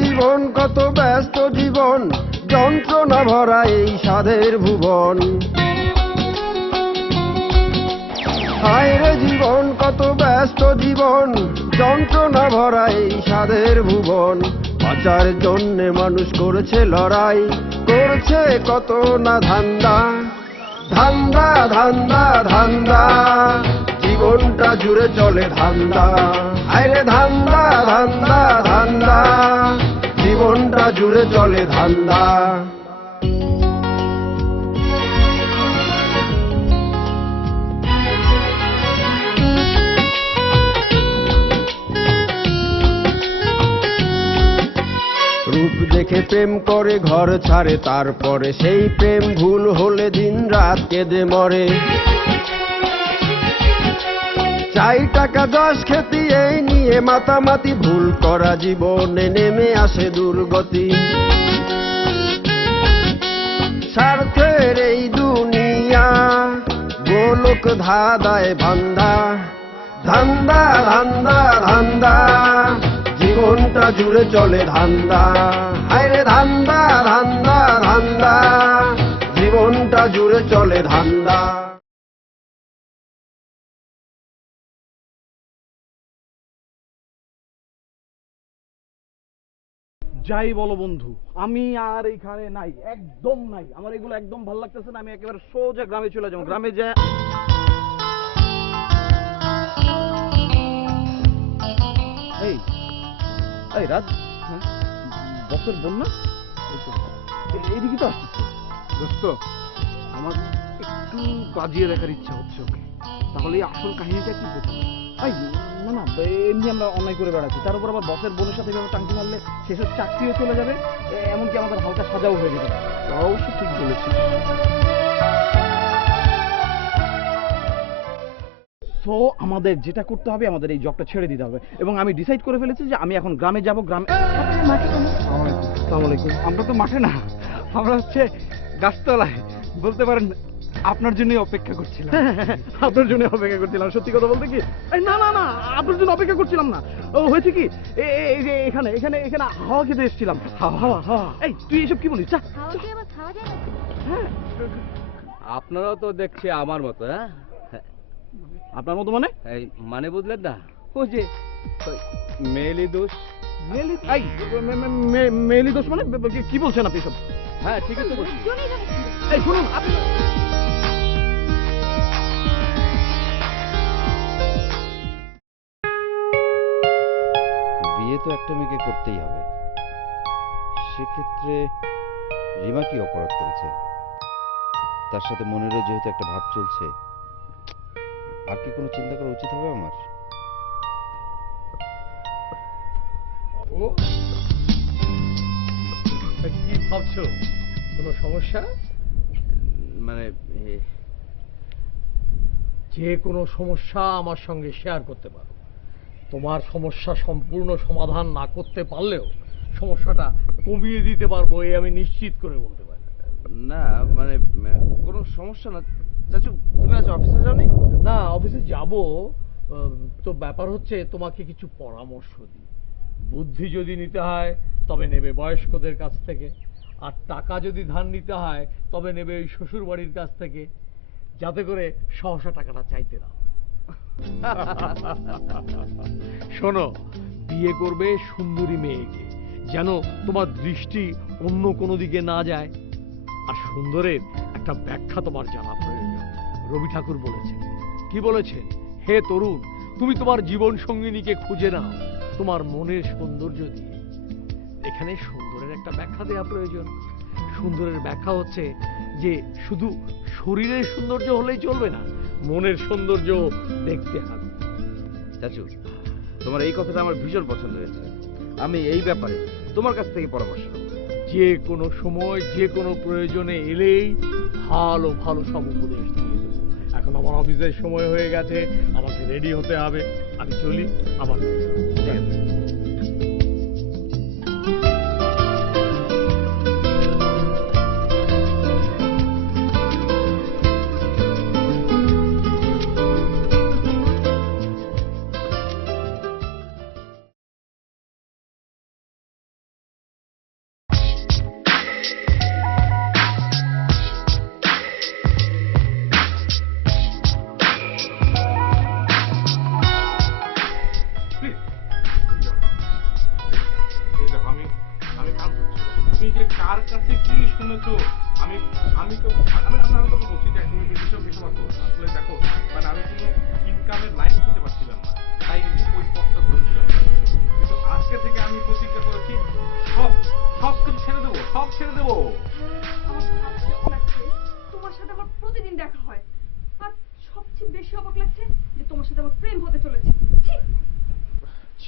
জীবন কত ব্যস্ত জীবন, যন্ত্রণা ভরা এই সাধের ভুবন। হায় রে জীবন কত ব্যস্ত জীবন, যন্ত্রণা ভরা এই সাধের ভুবন। বাঁচার জন্যে মানুষ করছে লড়াই, করছে কত না ধান্দা। ধান্দা ধান্দা ধান্দা, জীবনটা জুড়ে চলে ধান্দা। হায় রে ধান্দা ধান্দা ধান্দা, জীবনটা জুড়ে চলে ধান্দা। রূপ দেখে প্রেম করে ঘর ছাড়ে, তারপরে সেই প্রেম ভুল হলে দিন রাত কেঁদে মরে। চাই টাকা যশ খ্যাতি এই নিয়ে মাতামাতি, ভুল করা জীবনে নেমে আসে দুর্গতি। স্বার্থের এই দুনিয়া গোলক ধাঁধায় বান্ধা। ধান্দা ধান্দা ধান্দা, জীবনটা জুড়ে চলে ধান্দা। হায় রে ধান্দা ধান্দা ধান্দা, জীবনটা জুড়ে চলে ধান্দা। যাই বলো বন্ধু, আমি আর এইখানে নাই, একদম নাই। আমার এগুলো একদম ভালো লাগতেছে না। আমি একেবারে সোজা গ্রামে চলে যাবো। গ্রামে যা এই এই রাত, বছর বন্যা এইদিকে তো আসতেছে। দোস্ত, আমার একটু বাজিয়ে দেখার ইচ্ছা হচ্ছে ওকে। তাহলে এই আসল কাহিনীটা কি হতো? এই না না, এমনি আমরা অন্যায় করে বেড়াচ্ছি, তার উপর আবার বসের বোনের সাথে এভাবে টাঙ্কি মারলে শেষের চাকরিও চলে যাবে, এমনকি আমাদের হালকা সাজাও হয়ে যাবে। অবশ্য ঠিক বলেছি। তো আমাদের যেটা করতে হবে, আমাদের এই জবটা ছেড়ে দিতে হবে। এবং আমি ডিসাইড করে ফেলেছি যে আমি এখন গ্রামে যাব। গ্রামে আসসালামু আলাইকুম। আমরা তো মাঠে না, আমরা হচ্ছে গাছতলায়, বলতে পারেন আপনার জন্যই অপেক্ষা করছিলাম। আপনার জন্য অপেক্ষা করছিলাম। সত্যি কথা বলতে কি, না না না, আপনার জন্য অপেক্ষা করছিলাম না। ও হয়েছে কি, এই যে এখানে এখানে এখানে হাওয়া খেতে এসেছিলাম। হাওয়া। এই তুই এসব কি বলিস? হ্যাঁ, আপনারাও তো দেখছি আমার মতো। হ্যাঁ, আপনার মতো মানে? এই মানে বুঝলেন না, ওই যে মেলি দোষ। মেলি দোষ মানে কি বলছেন আপনি সব? হ্যাঁ ঠিক আছে বলছি। এই শুনুন, আপনি বিয়ে তো একটা মেয়েকে করতেই হবে, সেক্ষেত্রে রিমা কি অপরাধ করেছে? তার সাথে মনেরও যেহেতু একটা ভাব চলছে, আর কি কোনো চিন্তা করা উচিত হবে আমার? কি ভাবছো? কোনো সমস্যা? মানে যে কোনো সমস্যা আমার সঙ্গে শেয়ার করতে পারো। তোমার সমস্যা সম্পূর্ণ সমাধান না করতে পারলেও সমস্যাটা কমিয়ে দিতে পারবো, এই আমি নিশ্চিত করে বলতে পারি। না মানে কোনো সমস্যা না। চাচু, তুমি আজ অফিসে যাওনি? না, অফিসে যাব, তো ব্যাপার হচ্ছে তোমাকে কিছু পরামর্শ দিই। বুদ্ধি যদি নিতে হয় তবে নেবে বয়স্কদের কাছ থেকে, আর টাকা যদি ধার নিতে হয় তবে নেবে ওই শ্বশুর বাড়ির কাছ থেকে, যাতে করে সহসা টাকাটা চাইতে দাও। শোনো, বিয়ে করবে সুন্দরী মেয়েকে, যেন তোমার দৃষ্টি অন্য কোনো দিকে না যায়। আর সুন্দরের একটা ব্যাখ্যা তোমার জানা প্রয়োজন। রবি ঠাকুর বলেছেন, কি বলেছেন? হে তরুণ, তুমি তোমার জীবন সঙ্গিনীকে খুঁজে নাও তোমার মনের সৌন্দর্য দিয়ে। এখানে সুন্দরের একটা ব্যাখ্যা দেওয়া প্রয়োজন। সুন্দরের ব্যাখ্যা হচ্ছে যে শুধু শরীরের সৌন্দর্য হলেই চলবে না, মনের সৌন্দর্য দেখতে হবে। চাচু, তোমার এই কথাটা আমার ভীষণ পছন্দ হয়েছে। আমি এই ব্যাপারে তোমার কাছ থেকে পরামর্শ নেব। যে কোনো সময় যে কোনো প্রয়োজনে এলেই ভালো ভালো সব উপদেশ দিয়ে দেবো। এখন আমার অফিসের সময় হয়ে গেছে, আমাকে রেডি হতে হবে। আমি চলি, আমার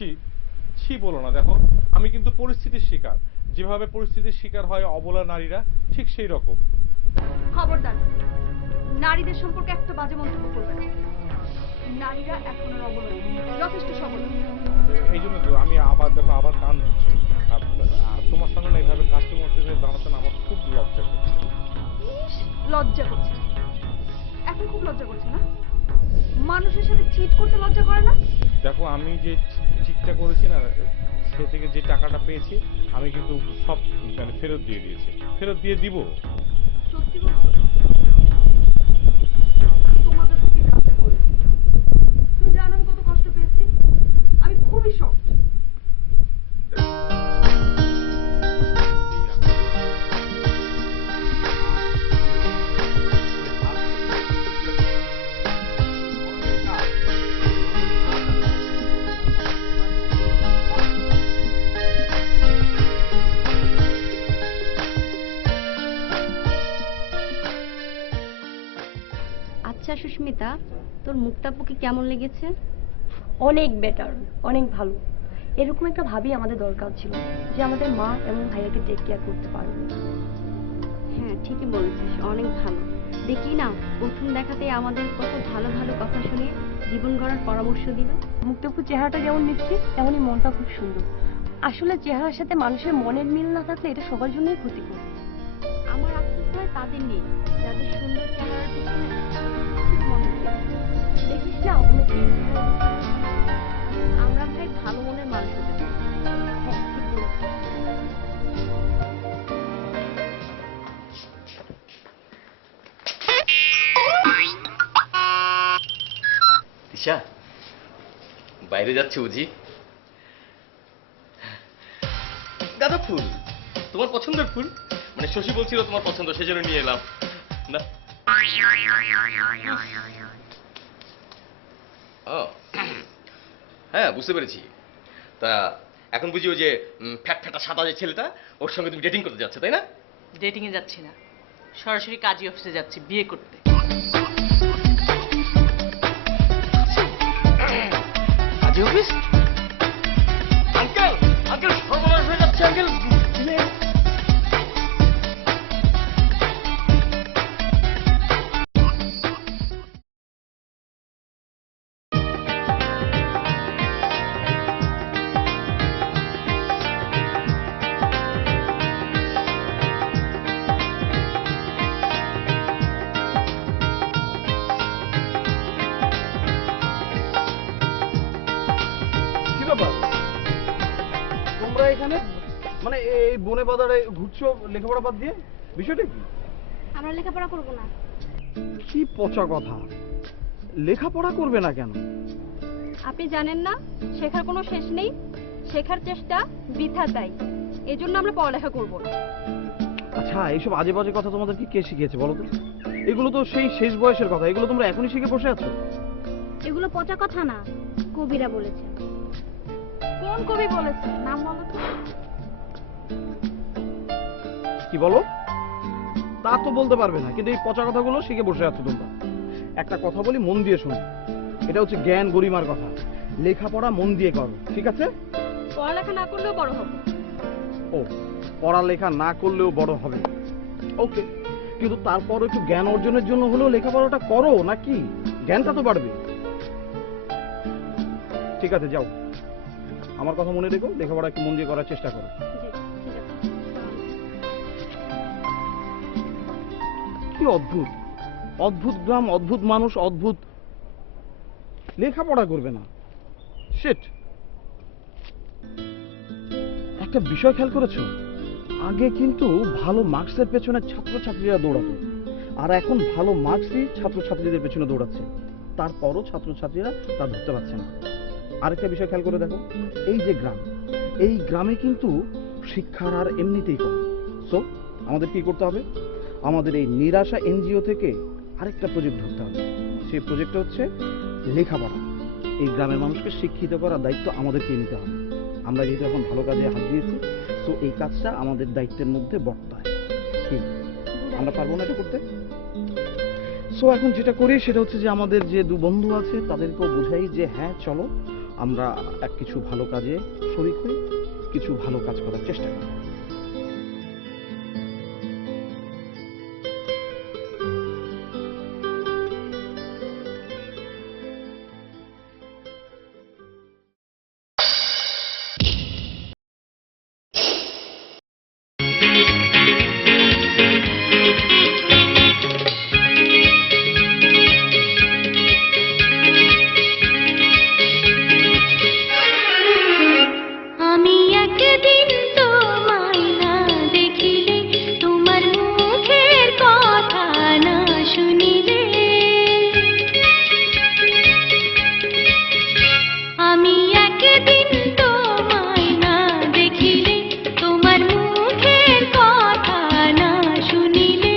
ছি ছি বলো না। দেখো আমি কিন্তু পরিস্থিতির শিকার, যেভাবে পরিস্থিতির শিকার হয় অবলা নারীরা, ঠিক সেই রকম। খবরদার, নারীদের সম্পর্কে একটা বাজে মন্তব্য করবে না। নারীরা এখন আর অবলা নয়, যথেষ্ট সবল। এই জন্য তো আমি আবার দেখো আবার কান দিচ্ছি। আর তোমার সামনে না এইভাবে কাস্টমার হিসেবে দাঁড়াতে না আমার খুব লজ্জা করছে। লজ্জা করছে, এখন খুব লজ্জা করছে না? মানুষের সাথে চিট করতে লজ্জা করে না? দেখো আমি যে চিটটা করেছি না, সে থেকে যে টাকাটা পেয়েছি আমি কিন্তু সব মানে ফেরত দিয়ে দিয়েছি, ফেরত দিয়ে দিব। সত্যি বলছো? তোমার কাছ থেকে কাজটা করেছি। তুমি জানো আমি কত কষ্ট পেয়েছি। আমি খুবই শক্ত। আচ্ছা সুস্মিতা, তোর মুক্তাপুকে কেমন লেগেছে? অনেক বেটার, অনেক ভালো। এরকম একটা ভাবি আমাদের দরকার ছিল, যে আমাদের মা এবং ভাইয়াকে টেক কেয়ার করতে পারবে। হ্যাঁ ঠিকই বলেছিস, অনেক ভালো। দেখি না, প্রথম দেখাতেই আমাদের কত ভালো ভালো কথা শুনে জীবন গড়ার পরামর্শ দিল। মুক্তাপুর চেহারাটা যেমন মিষ্টি, তেমনই মনটা খুব সুন্দর। আসলে চেহারার সাথে মানুষের মনের মিল না থাকলে এটা সবার জন্যই ক্ষতিকর। আমার আফসোস হয় তাদের নেই, যাদের সুন্দর চেহারার পিছনে ঠিক মনে থাকে। দেখিস না, অনেকে আমরা ভাই ভালো মনের মানুষ হতে চাই। হ্যাঁ ঠিক বলেছিস। তিশা, বাইরে যাচ্ছে বুঝি? গাঁদা ফুল, তোমার পছন্দের ফুল? মানে শশী বলছিল তোমার পছন্দ, সেজন্য নিয়ে এলাম। না ও হ্যাঁ, বুঝতে পেরেছি। তা এখন বুঝি ওই যে ফ্যাট ফ্যাটা সাদা যে ছেলেটা, ওর সঙ্গে তুমি ডেটিং করতে যাচ্ছ, তাই না? ডেটিং এ যাচ্ছি না, সরাসরি কাজী অফিসে যাচ্ছি বিয়ে করতে। কাজী অফিস? আঙ্কেল, আঙ্কেল সর্বনাশ হয়ে যাচ্ছে আঙ্কেল। কি ব্যাপার, তোমরা এখানে মানে এই বনে বাজারে ঘুরছো লেখাপড়া বাদ দিয়ে? বিষয়টা কি? আমরা লেখাপড়া করব না। কি পচা কথা, লেখাপড়া করবে না কেন? আপনি জানেন না, শেখার কোনো শেষ নেই, শেখার চেষ্টা বৃথা তাই। এজন্য আমরা পড়ালেখা করব না। আচ্ছা, এইসব আজে বাজে কথা তোমাদেরকে কে শিখিয়েছে বলো তো? এগুলো তো সেই শেষ বয়সের কথা, এগুলো তোমরা এখনই শিখে বসে আছো। এগুলো পচা কথা না, কবিরা বলেছে। কোন কবি বলেছে, নাম বলো তো? কি বলো? তা তো বলতে পারবে না, কিন্তু এই পচা কথাগুলো শিখে বসে আছো তোমরা। একটা কথা বলি, মন দিয়ে শোনো। এটা হচ্ছে জ্ঞান গরিমার কথা। লেখাপড়া মন দিয়ে করো, ঠিক আছে? পড়ালেখা না করলেও বড় হবে। ও, পড়ালেখা না করলেও বড় হবে, ওকে। কিন্তু তারপর একটু জ্ঞান অর্জনের জন্য হলেও লেখাপড়াটা করো, নাকি? জ্ঞানটা তো বাড়বে। ঠিক আছে, যাও। আমার কথা মনে রেখো, লেখাপড়া একটু মন দিয়ে করার চেষ্টা করো। কি অদ্ভুত, অদ্ভুত গ্রাম, অদ্ভুত মানুষ, অদ্ভুত লেখাপড়া করবে না। শিট। একটা বিষয় খেয়াল করেছো? আগে কিন্তু ভালো মার্কসের পেছনে ছাত্রছাত্রীরা দৌড়াতো, আর এখন ভালো মার্কসই ছাত্রছাত্রীদের পেছনে দৌড়াচ্ছে। তারপরও ছাত্রছাত্রীরা তা ধরতে পারছে না। আরেকটা বিষয় খেয়াল করে দেখো, এই যে গ্রাম, এই গ্রামে কিন্তু শিক্ষার আর এমনিতেই কম। সো আমাদের কি করতে হবে? আমাদের এই নিরাশা এনজিও থেকে আরেকটা প্রজেক্ট ধরতে হবে। সেই প্রজেক্টটা হচ্ছে লেখাপড়া। এই গ্রামের মানুষকে শিক্ষিত করার দায়িত্ব আমাদেরকে নিতে হবে। আমরা যেহেতু এখন ভালো কাজে হাত দিয়েছি, তো এই কাজটা আমাদের দায়িত্বের মধ্যে বর্তায়। কি আমরা পারবো না এটা করতে? সো এখন যেটা করি সেটা হচ্ছে যে আমাদের যে দু বন্ধু আছে তাদেরকেও বোঝাই যে হ্যাঁ চলো আমরা কিছু ভালো কাজে শরিক হই, কিছু ভালো কাজ করার চেষ্টা করি। আমি একদিন তোমায় না দেখিলে, তোমার মুখের কথা না শুনিলে, আমি একদিন তোমায় না দেখিলে, তোমার মুখের কথা না শুনিলে,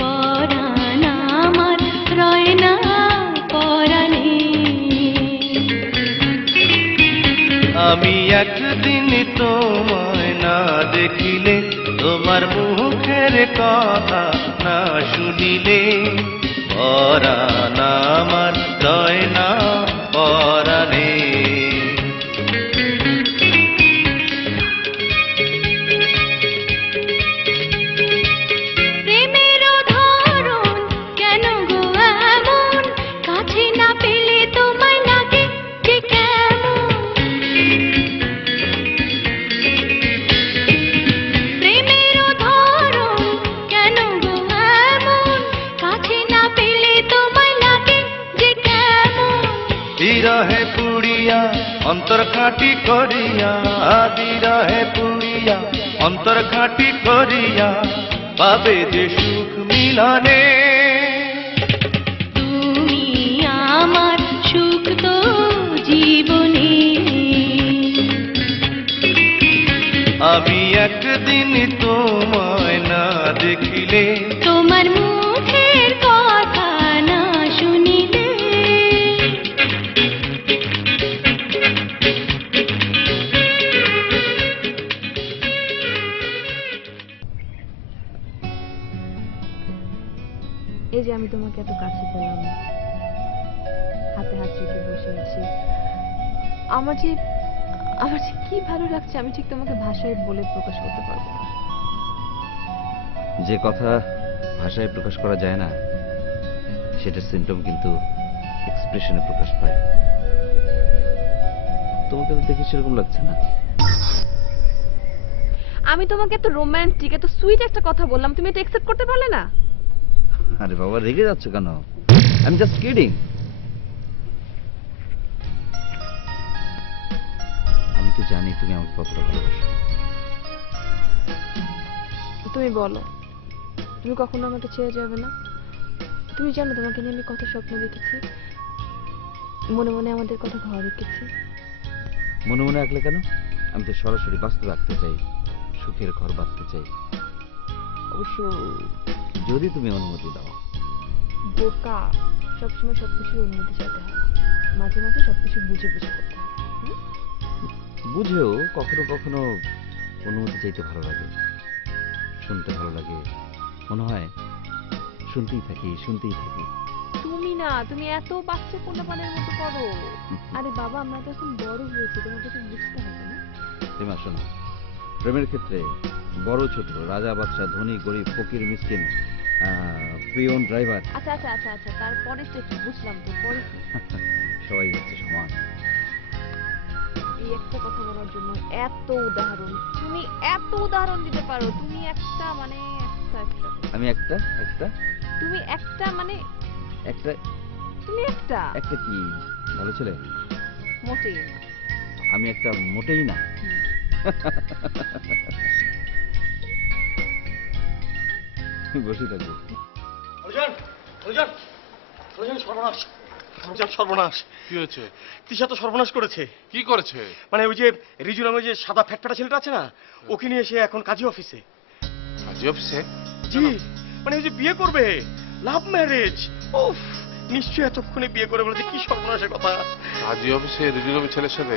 পরাণ আমার রয় না পরাণে। আমি একদিন তোমায় না দেখিলে, তোমার মুখের কথা না শুনিলে, পরাণ আমার রয় না পরাণে। প্রেমের ধরন কেন গো এমন, কাছে না পেলে তোমায় লাগে যে কেমন। প্রেমের ধরন কেন গো এমন, কাছে না পেলে তোমায় লাগে যে কেমন। বিরহে পুড়িয়া অন্তর খাঁটি করিয়া, বিরহে পুড়িয়া অন্তর খাঁটি করিয়া, পাবে যে সুখ মিলনে। তুমি আমার সুখ তো জীবনে। আমি একদিন তোমায় না দেখিলে, তোমার মুখের কথা না শুনিলে, এই যে আমি তোমাকে এত কাছে পেলাম, হাতে হাত রেখে বসে আছি, আমার যে কি ভালো লাগছে আমি ঠিক তোমাকে ভাষায় বলে প্রকাশ করতে পারবো না। যে কথা ভাষায় প্রকাশ করা যায় না, সেটার সিম্পটম কিন্তু এক্সপ্রেশনে প্রকাশ পায়। তোমাকে তো দেখে সেরকম লাগছে না। আমি তোমাকে এত রোমান্টিক এত সুইট একটা কথা বললাম, তুমি এটা অ্যাকসেপ্ট করতে পারলে না? আরে বাবা, রেগে যাচ্ছ কেন? I am just kidding. আমি তো জানি তুমি আমাকে কতটা ভালোবাসো। তুমি বলো, তুমি কখনো আমাকে ছেড়ে যাবে না? তুমি জানো তোমাকে নিয়ে আমি কত স্বপ্ন দেখেছি, মনে মনে আমাদের কত ঘর রেখেছি। মনে মনে রাখলে কেন? আমি তো সরাসরি বাস্তবে রাখতে চাই, সুখের ঘর বাঁধতে চাই। অবশ্য যদি তুমি অনুমতি দাও। বোকা, সবসময় সবকিছুর অনুমতি চাইতে হয় না, মাঝে মাঝে সবকিছু বুঝে বুঝে করতে হয়। বুঝেও কখনো কখনো অনুমতি চাইতে ভালো লাগে, শুনতে ভালো লাগে, মনে হয় শুনতেই থাকি শুনতেই থাকি। তুমি না, তুমি এত বাচ্চা পোলাপানের মতো করো। আরে বাবা, আমরা তো এখন বড় হয়েছি, তোমাকে তো বুঝতে হবে না। তুমি আসো না, প্রেমের ক্ষেত্রে বড় ছোট, রাজা বাদশা, ধনী গরিব, ফকির মিসকিন, পিয়ন ড্রাইভার, আচ্ছা আচ্ছা আচ্ছা আচ্ছা, তারপরে তো কি বুঝলাম, তো পরে কি? সবাই হচ্ছে সমান। এই একটা কথা বলার জন্য এত উদাহরণ, তুমি এত উদাহরণ দিতে পারো। তুমি একটা মানে আমি একটা তুমি একটা মানে একটা তুমি একটা কি ভালো ছেলে? মোটেই না। আমি একটা মোটেই না। বসে থাকবো। সর্বনাশ, সর্বনাশ। কি হয়েছে? তিশা তো সর্বনাশ করেছে। কি করেছে? মানে ওই যে রিজু নামে যে সাদা ফ্যাটফাটা ছেলেটা আছে না, ওকে নিয়ে এসে এখন কাজী অফিসে। কাজী অফিসে? জি, মানে ওই যে বিয়ে করবে, লাভ ম্যারেজ। উফ, নিশ্চয়ই এতক্ষণে বিয়ে করে বলেছে। কি সর্বনাশের কথা! কাজী অফিসে রিজু নামে ছেলের সাথে?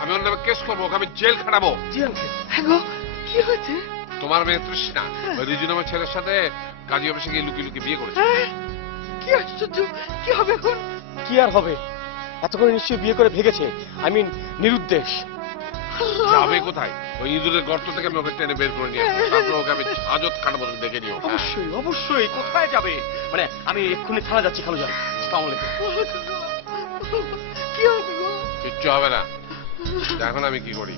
আমি ওর নামে কেস করবো, ওকে আমি জেল খাটাবো। জি আঙ্কেল। হ্যাঁ গো, কি হয়েছে? তোমার মেয়ে তৃষ্ণা ওই রিজু নামের ছেলের সাথে কাজী অফিসে গিয়ে লুকিয়ে লুকিয়ে বিয়ে করেছে। কি আশ্চর্য! কি হবে এখন? কি আর হবে, এত করে নিশ্চয়ই বিয়ে করে ভেগেছে, আই মিন নিরুদ্দেশ। যাবে কোথায়? ওই ইঁদুরের গর্ত থেকে আমি ওকে টেনে বের করে নিয়ে আসবো, তারপর ওকে আমি হাজত খাটাবো, দেখে নিও। অবশ্যই অবশ্যই, কোথায় যাবে? মানে আমি এক্ষুনি থানা যাচ্ছি খালুজান। আসসালামু আলাইকুম। কিচ্ছু হবে না, এখন আমি কি করি?